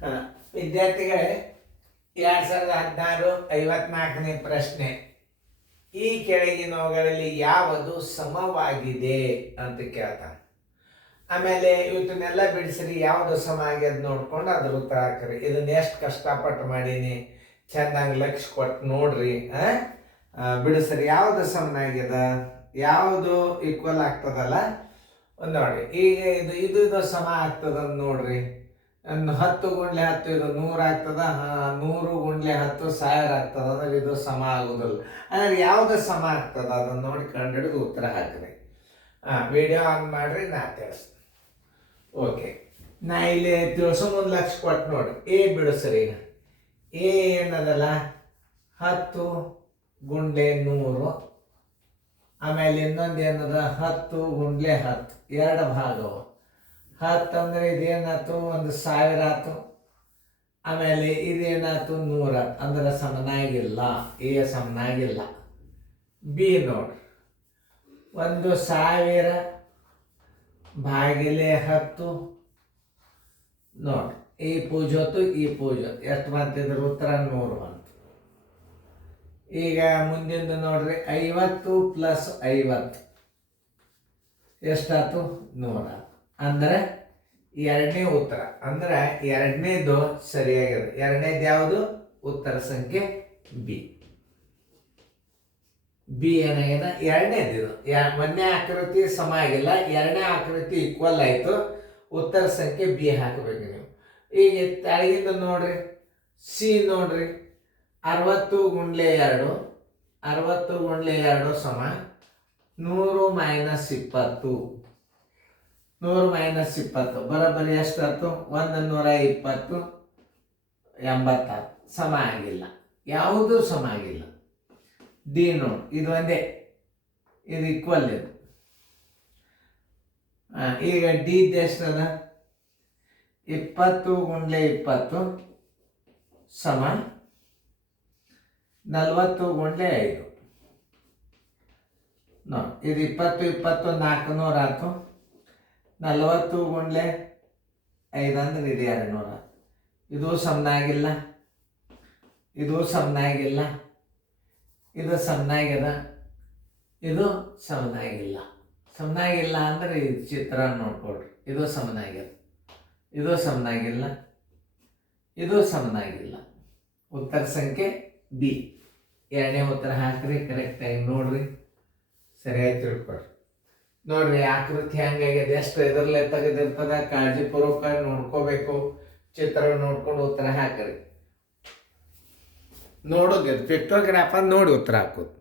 ಹ, ವಿದ್ಯಾರ್ಥಿಗಳೇ, 2016 54ನೇ ಪ್ರಶ್ನೆ. ಈ ಕೆಳಗಿನವುಗಳಲ್ಲಿ ಯಾವುದು ಸಮವಾಗಿದೆ ಅಂತ ಕೇಳ್ತಾನೆ. ಆಮೇಲೆ ಇವತ್ತನ್ನೆಲ್ಲ ಬಿಡಿಸ್ರಿ, ಯಾವುದು ಸಮ ಆಗ್ಯದ ನೋಡ್ಕೊಂಡು ಅದ್ರ ಉತ್ತರ ಹಾಕ್ರಿ. ಇದನ್ನ ಎಷ್ಟು ಕಷ್ಟಪಟ್ಟು ಮಾಡೀನಿ, ಚೆಂದಂಗೆ ಲಕ್ಷ ಕೊಟ್ಟು ನೋಡ್ರಿ. ಬಿಡಿಸ್ರಿ, ಯಾವುದು ಸಮನಾಗ್ಯದ, ಯಾವುದು ಈಕ್ವಲ್ ಆಗ್ತದಲ್ಲ ನೋಡಿ. ಈಗ ಇದು ಸಮ ಆಗ್ತದಂತ ನೋಡ್ರಿ. 10 ಗುಂಡ್ಲೆ 10 ಇದು 100 ಆಗ್ತದ. 100 ಗುಂಡ್ಲೆ 10 1000 ಆಗ್ತದ. ಅಂದ್ರೆ ಇದು ಸಮ ಆಗುದಿಲ್ಲ. ಅಂದ್ರೆ ಯಾವ್ದು ಸಮ ಆಗ್ತದ ಅದನ್ನ ನೋಡಿ ಕಂಡುಹಿಡಿದು ಉತ್ತರ ಹಾಕ್ರಿ. ವಿಡಿಯೋ ಆನ್ ಮಾಡ್ರಿ, ನಾ ತಿಳಿಸ್ತೀನಿ. ಓಕೆ, ನಾ ಇಲ್ಲಿ ತಿಳ್ಸೋ ಮುಂದೆ ಲಕ್ಷ ಕೊಟ್ಟು ನೋಡಿ. ಎ ಬಿಡಿಸ್ರಿ. ಈಗ ಎ ಏನದಲ್ಲ 10 ಗುಂಡ್ಲೆ 100. ಆಮೇಲೆ ಇನ್ನೊಂದು ಏನದ 10 ಗುಂಡ್ಲೆ 10 ಎರಡು ಭಾಗವು 10 ಅಂದ್ರೆ ಇದೇನಾಯ್ತು, 1000 ಆಯ್ತು. ಆಮೇಲೆ ಇದೇನಾಯ್ತು 100 ಆಯ್ತು. ಅಂದ್ರೆ ಸಮನಾಗಿಲ್ಲ, ಎ ಸಮನಾಗಿಲ್ಲ. ಬಿ ನೋಡ್ರಿ, 1000 ಭಾಗಿಲೆ 10 ನೋಡ್ರಿ. ಈ ಪೂಜೋತು ಈ ಪೂಜೋತು ಎಷ್ಟು ಬಂತಿದ್ರ ಉತ್ತರ 100 ಬಂತು. ಈಗ ಮುಂದಿಂದು ನೋಡ್ರಿ, 50 ಪ್ಲಸ್ 50 ಎಷ್ಟಾಯ್ತು 100. ಅಂದ್ರೆ ಎರಡನೇ ಉತ್ತರ, ಅಂದ್ರೆ ಎರಡನೇದು ಸರಿಯಾಗಿದೆ. ಎರಡನೇದು ಯಾವುದು? ಉತ್ತರ ಸಂಖ್ಯೆ ಬಿ. ಬಿ ಏನಾಗಿದೆ? ಎರಡನೇದು. ಇದು ಒಂದನೇ ಆಕೃತಿ ಸಮ ಆಗಿಲ್ಲ, ಎರಡನೇ ಆಕೃತಿ ಈಕ್ವಲ್ ಆಯ್ತು. ಉತ್ತರ ಸಂಖ್ಯೆ ಬಿ ಹಾಕಬೇಕು ನೀವು. ಈಗ ತೆಳಗಿಂದ ನೋಡ್ರಿ, ಸಿ ನೋಡ್ರಿ. 60 ಗುಂಡ್ಲೆ 2 60 ಗುಂಡ್ಲೆ 2 ಸಮ 100 ಮೈನಸ್ 20. 100 ಮೈನಸ್ 20 ಬರೋಬ್ಬರಿ ಎಷ್ಟಾಯ್ತು? 120 80. ಸಮ ಆಗಿಲ್ಲ, ಯಾವುದೂ ಸಮ ಆಗಿಲ್ಲ. ಡಿ ನೋಡಿ, ಇದು ಒಂದೇ, ಇದು ಈಕ್ವಲ್ ಇದು. ಈಗ ಡಿ ಎಷ್ಟದ? 20 ಗುಂಡ್ಲೆ 20 ಸಮ 40 ಗುಂಡ್ಲೆ 5 ನೋಡಿ. ಇದು 20 400 ಆಯ್ತು. 40 ಗುಂಡ್ಲೆ 5 ಅಂದ್ರೆ ಇದು 200. ಇದು ಸಮನಾಗಿಲ್ಲ, ಇದು ಸಮನಾಗಿಲ್ಲ, ಇದು ಸಮನಾಗ್ಯದ, ಇದು ಸಮನಾಗಿಲ್ಲ. ಸಮನಾಗಿಲ್ಲ ಅಂದ್ರೆ ಈ ಚಿತ್ರ ನೋಡ್ಕೊಡ್ರಿ. ಇದು ಸಮನಾಗ್ಯದ, ಇದು ಸಮನಾಗಿಲ್ಲ, ಇದು ಸಮನಾಗಿಲ್ಲ. ಉತ್ತರ ಸಂಖ್ಯೆ ಬಿ. ಎರಡನೇ ಉತ್ತರ ಹಾಕ್ರಿ, ಕರೆಕ್ಟಾಗಿ ನೋಡ್ರಿ, ಸರಿಯಾಗಿ ತಿಳ್ಕೊಡ್ರಿ. ನೋಡ್ರಿ ಆಕೃತಿ ಹೆಂಗಾಗ್ಯದ, ಎಷ್ಟು ಇದರಲ್ಲೇ ತೆಗೆದಿರ್ತದ. ಕಾಳಜಿಪೂರ್ವಕವಾಗಿ ನೋಡ್ಕೋಬೇಕು. ಚಿತ್ರ ನೋಡ್ಕೊಂಡು ಉತ್ತರ ಹಾಕ್ರಿ. ನೋಡೋದು ಪಿಕ್ಟೋಗ್ರಾಫ್ ನೋಡಿ ಉತ್ತರ ಹಾಕೋದು.